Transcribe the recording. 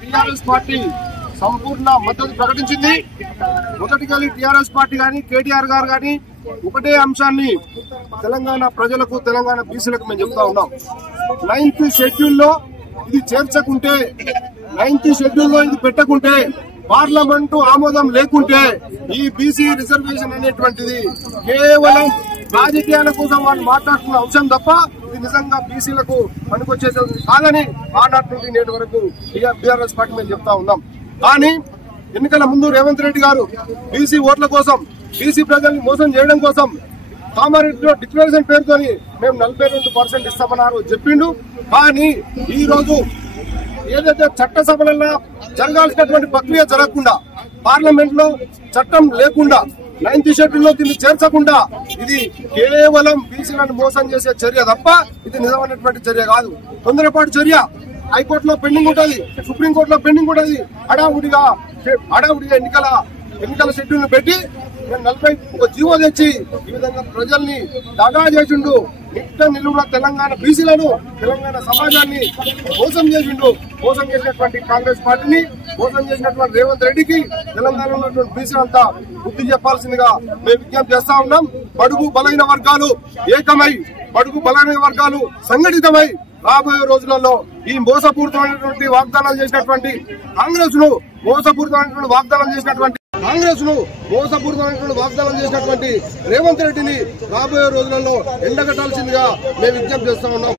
TRS party సంపూర్ణ మద్దతు ప్రకటించింది. మొదటిగా టీఆర్ఎస్ పార్టీ గాని కేటీఆర్ గారు గాని ఒకటే అంశాన్ని తెలంగాణ ప్రజలకు తెలంగాణ బీసీలకు మేము చెప్తా ఉన్నాం. 9th షెడ్యూల్లో ఇది చేర్చకుంటే 9th షెడ్యూల్లో ఇది పెట్టకుంటే పార్లమెంటు ఆమోదం లేకుంటే ఈ బీసీ రిజర్వేషన్ అనేటువంటిది కేవలం రాజకీయాల కోసం వాళ్ళు మాట్లాడుతున్న అంశం తప్ప ఇది నిజంగా బీసీలకు పనికొచ్చేది కాదని ఆనాటి నుండి నేటి వరకు టీఆర్ఎస్ పార్టీ మేము చెప్తా ఉన్నాం. కానీ ఎన్నికల ముందు రేవంత్ రెడ్డి గారు బీసీ ఓట్ల కోసం బీసీ ప్రజల్ని మోసం చేయడం కోసం కామారెడ్డిలో డిక్లరేషన్ పేరుతోని మేము 42% ఇస్తామన్నారు చెప్పిండు. కానీ ఈ రోజు ఏదైతే చట్టసభలలో జరగాల్సినటువంటి ప్రక్రియ జరగకుండా పార్లమెంట్ లో చట్టం లేకుండా 9th షెడ్యూల్లో దీన్ని చేర్చకుండా ఇది కేవలం బీసీలను మోసం చేసే చర్య తప్ప ఇది నిజమైనటువంటి చర్య కాదు. తొందరపాటు చర్య. హైకోర్టులో పెండింగ్ ఉంటుంది, సుప్రీంకోర్టులో పెండింగ్ ఉంటుంది. హడావుడిగా ఎన్నికల షెడ్యూల్ ను పెట్టి 41 జీవో తెచ్చి ఈ విధంగా ప్రజల్ని దగా చేసిండు. నిట్ట నిలువున తెలంగాణ బీసీలను తెలంగాణ సమాజాన్ని మోసం చేసిండు. మోసం చేసినటువంటి కాంగ్రెస్ పార్టీని మోసం చేసినటువంటి రేవంత్ రెడ్డికి తెలంగాణలో ఉన్నటువంటి బీసీలంతా బుద్ధి చెప్పాల్సిందిగా మేము విజ్ఞప్తి చేస్తా ఉన్నాం. బడుగు బలైన వర్గాలు ఏకమై బడుగు బలైన వర్గాలు సంఘటితమై రాబోయే రోజులలో ఈ మోసపూరితమైనటువంటి వాగ్దానాలు చేసినటువంటి కాంగ్రెస్ ను మోసపూరితమైనటువంటి వాగ్దానం చేసినటువంటి రేవంత్ రెడ్డిని రాబోయే రోజులలో ఎండగట్టాల్సిందిగా మేము విజ్ఞప్తి చేస్తా ఉన్నాం.